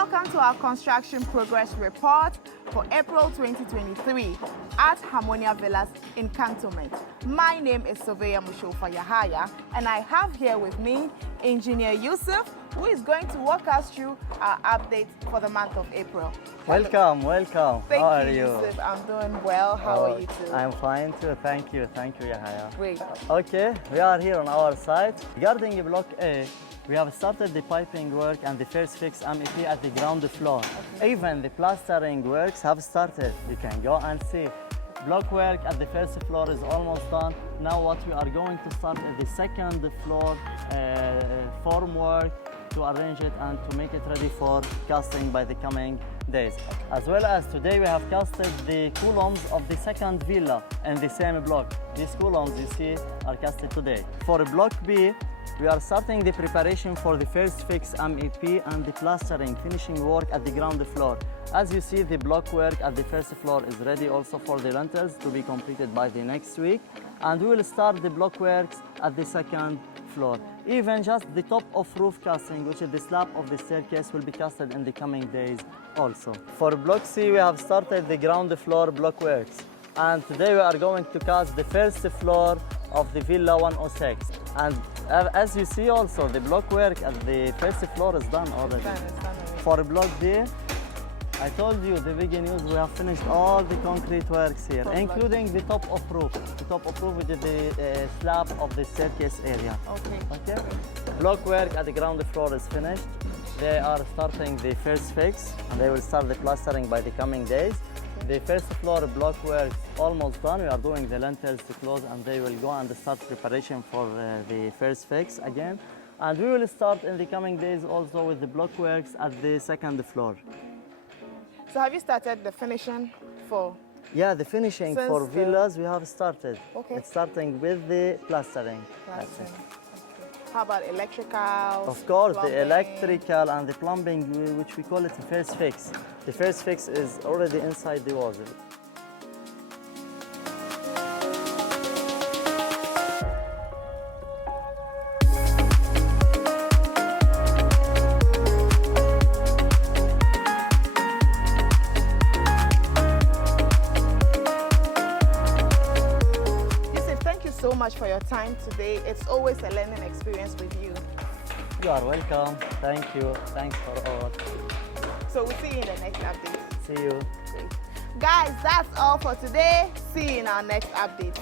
Welcome to our construction progress report for April 2023 at Harmonia Villas in Cantonment. My name is Surveyor Mushofa Yahaya, and I have here with me Engineer Yusuf, who is going to walk us through our update for the month of April. Welcome. How are you? Yusuf. I'm doing well. How are you too? I'm fine too. Thank you, Yahaya. Great. Okay, we are here on our site. Regarding Block A, we have started the piping work and the first fix MEP at the ground floor. Okay. Even the plastering works have started. You can go and see. Block work at the first floor is almost done. Now what we are going to start is the second floor form work to arrange it and to make it ready for casting by the coming days. As well as today we have casted the columns of the second villa in the same block. These columns you see are casted today. For Block B, we are starting the preparation for the first fix MEP and the plastering finishing work at the ground floor. As you see, the block work at the first floor is ready also for the lintels to be completed by the next week. And we will start the block works at the second floor. Even just the top of roof casting, which is the slab of the staircase, will be casted in the coming days also. For Block C, we have started the ground floor block works. And today we are going to cast the first floor of the Villa 106. And as you see also, the block work at the first floor is done already. It's done already. For Block D, I told you the big news, we have finished all the concrete works here, including the top of roof. The top of roof, which is the slab of the staircase area. Okay. Block work at the ground floor is finished. They are starting the first fix, and they will start the plastering by the coming days. The first floor block work almost done. We are doing the lintels to close, and they will go and start preparation for the first fix again. And we will start in the coming days also with the block works at the second floor. So have you started the finishing for? Yeah, the finishing for villas we have started. Okay. It's starting with the plastering. Okay. How about electrical? Of course, plumbing? the electrical and the plumbing, which we call it the first fix. The first fix is already inside the walls. So much for your time today. It's always a learning experience with you. You are welcome. Thank you. Thanks for all. So we'll see you in the next update. See you. Great. Guys, that's all for today. See you in our next update.